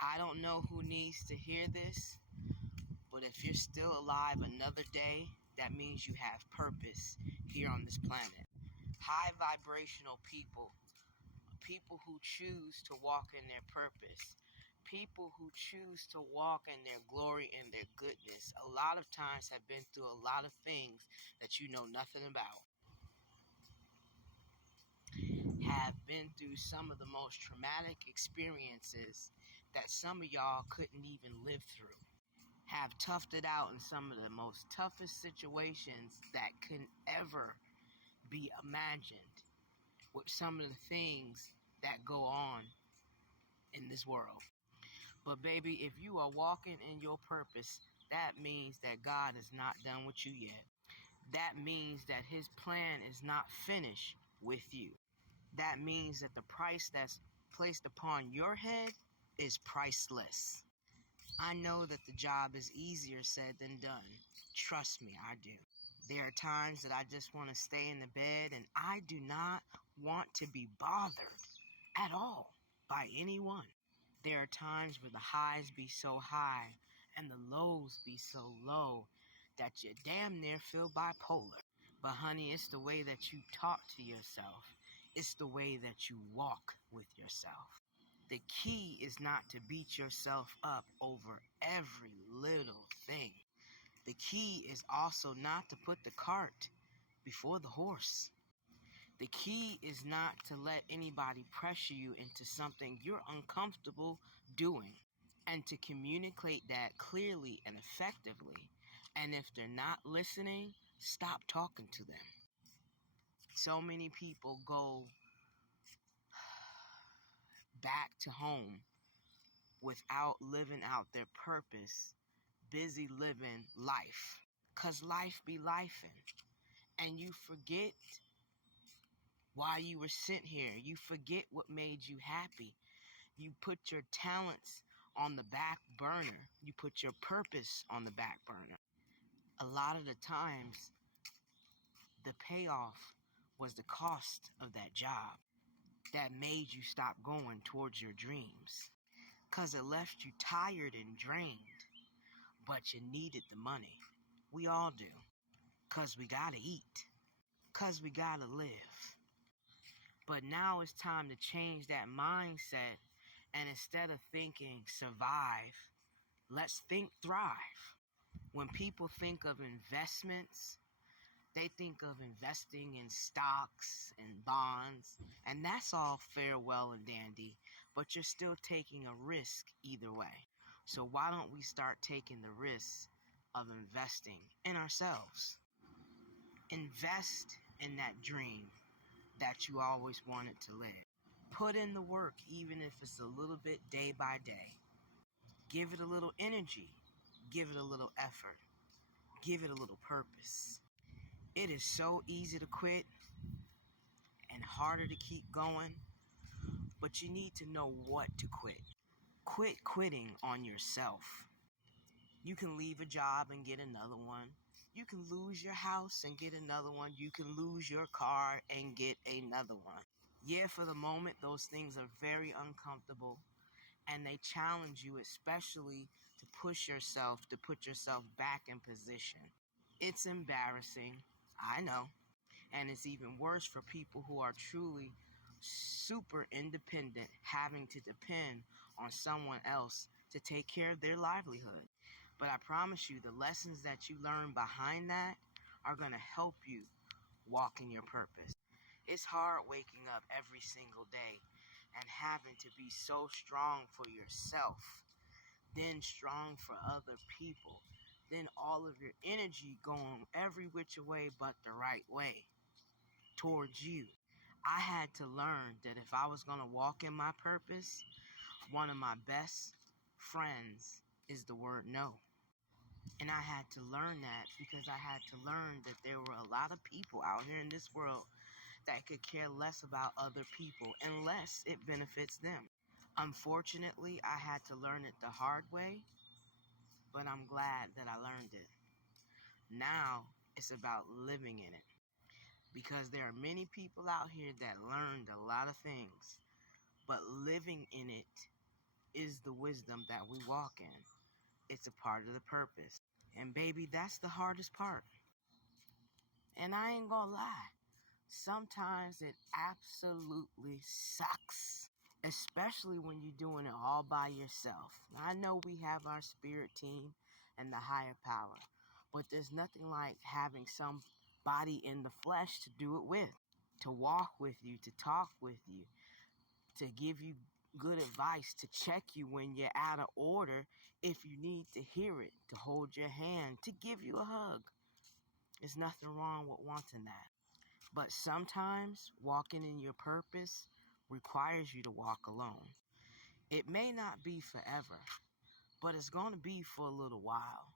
I don't know who needs to hear this, but if you're still alive another day, that means you have purpose here on this planet. High vibrational people, people who choose to walk in their purpose, people who choose to walk in their glory and their goodness, a lot of times have been through a lot of things that you know nothing about. Have been through some of the most traumatic experiences that some of y'all couldn't even live through. Have toughed it out in some of the most toughest situations that can ever be imagined with some of the things that go on in this world. But baby, if you are walking in your purpose, that means that God is not done with you yet. That means that his plan is not finished with you. That means that the price that's placed upon your head is priceless. I know that the job is easier said than done. Trust me, I do. There are times that I just want to stay in the bed and I do not want to be bothered at all by anyone. There are times where the highs be so high and the lows be so low that you damn near feel bipolar. But honey, it's the way that you talk to yourself. It's the way that you walk with yourself. The key is not to beat yourself up over every little thing. The key is also not to put the cart before the horse. The key is not to let anybody pressure you into something you're uncomfortable doing, and to communicate that clearly and effectively. And if they're not listening, stop talking to them. So many people go back to home without living out their purpose, busy living life. 'Cause life be lifing. And you forget why you were sent here. You forget what made you happy. You put your talents on the back burner. You put your purpose on the back burner. A lot of the times, the payoff was the cost of that job that made you stop going towards your dreams. 'Cause it left you tired and drained, but you needed the money. We all do. 'Cause we gotta eat. 'Cause we gotta live. But now it's time to change that mindset, and instead of thinking survive, let's think thrive. When people think of investments, they think of investing in stocks and bonds, and that's all fair, well, and dandy, but you're still taking a risk either way. So why don't we start taking the risk of investing in ourselves? Invest in that dream that you always wanted to live. Put in the work, even if it's a little bit day by day. Give it a little energy. Give it a little effort. Give it a little purpose. It is so easy to quit and harder to keep going, but you need to know what to quit. Quit quitting on yourself. You can leave a job and get another one. You can lose your house and get another one. You can lose your car and get another one. Yeah, for the moment, those things are very uncomfortable, and they challenge you, especially to push yourself, to put yourself back in position. It's embarrassing, I know, and it's even worse for people who are truly super independent, having to depend on someone else to take care of their livelihood. But I promise you, the lessons that you learn behind that are going to help you walk in your purpose. It's hard waking up every single day and having to be so strong for yourself, then strong for other people, then all of your energy going every which way but the right way towards you. I had to learn that if I was going to walk in my purpose, one of my best friends is the word no. And I had to learn that because I had to learn that there were a lot of people out here in this world that could care less about other people unless it benefits them. Unfortunately, I had to learn it the hard way, but I'm glad that I learned it. Now it's about living in it, because there are many people out here that learned a lot of things, but living in it is the wisdom that we walk in. It's a part of the purpose. And baby, that's the hardest part. And I ain't gonna lie, sometimes it absolutely sucks. Especially when you're doing it all by yourself. I know we have our spirit team and the higher power, but there's nothing like having somebody in the flesh to do it with, to walk with you, to talk with you, to give you good advice, to check you when you're out of order if you need to hear it, to hold your hand, to give you a hug. There's nothing wrong with wanting that. But sometimes walking in your purpose requires you to walk alone. It may not be forever, but it's going to be for a little while.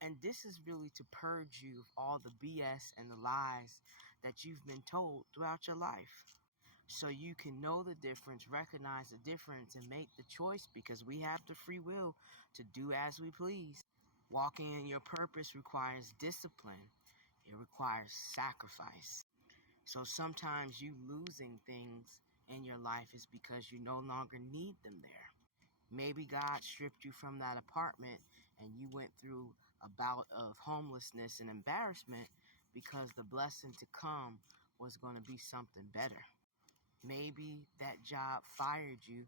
And this is really to purge you of all the BS and the lies that you've been told throughout your life. So you can know the difference, recognize the difference, and make the choice, because we have the free will to do as we please. Walking in your purpose requires discipline. It requires sacrifice. So sometimes you losing things in your life is because you no longer need them there. Maybe God stripped you from that apartment and you went through a bout of homelessness and embarrassment because the blessing to come was going to be something better. Maybe that job fired you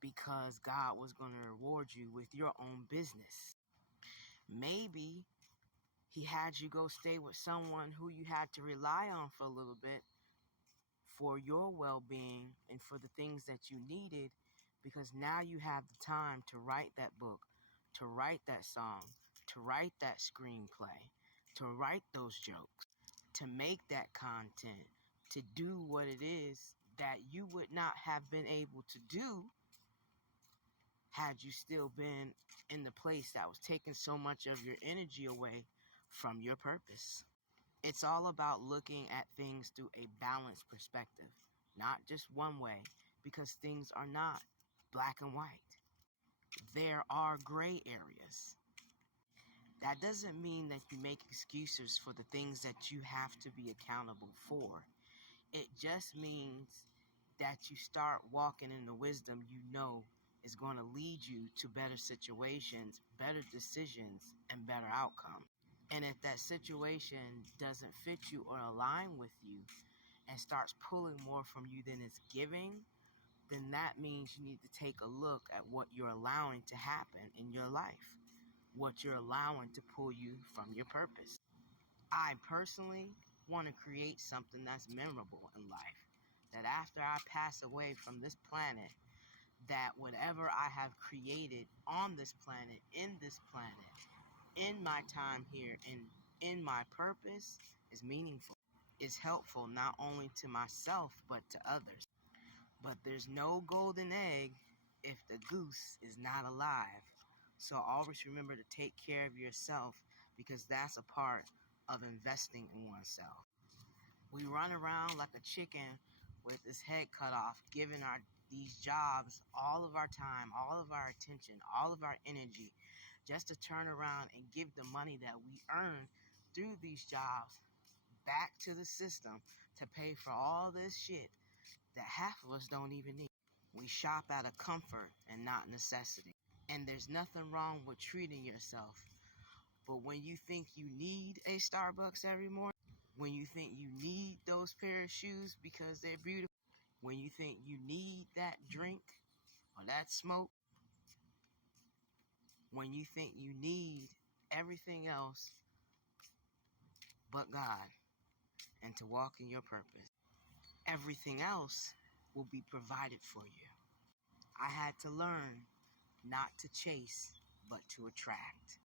because God was going to reward you with your own business. Maybe he had you go stay with someone who you had to rely on for a little bit for your well-being and for the things that you needed, because now you have the time to write that book, to write that song, to write that screenplay, to write those jokes, to make that content, to do what it is that you would not have been able to do had you still been in the place that was taking so much of your energy away from your purpose. It's all about looking at things through a balanced perspective, not just one way, because things are not black and white. There are gray areas. That doesn't mean that you make excuses for the things that you have to be accountable for. It just means that you start walking in the wisdom you know is going to lead you to better situations, better decisions, and better outcomes. And if that situation doesn't fit you or align with you and starts pulling more from you than it's giving, then that means you need to take a look at what you're allowing to happen in your life, what you're allowing to pull you from your purpose. I personally want to create something that's memorable in life, that after I pass away from this planet, that whatever I have created on this planet, in my time here, and in my purpose is meaningful. It's helpful not only to myself, but to others. But there's no golden egg if the goose is not alive. So always remember to take care of yourself, because that's a part of investing in oneself. We run around like a chicken with his head cut off, giving these jobs all of our time, all of our attention, all of our energy, just to turn around and give the money that we earn through these jobs back to the system to pay for all this shit that half of us don't even need. We shop out of comfort and not necessity. And there's nothing wrong with treating yourself. But when you think you need a Starbucks every morning, when you think you need those pair of shoes because they're beautiful, when you think you need that drink or that smoke, when you think you need everything else but God and to walk in your purpose, everything else will be provided for you. I had to learn not to chase, but to attract.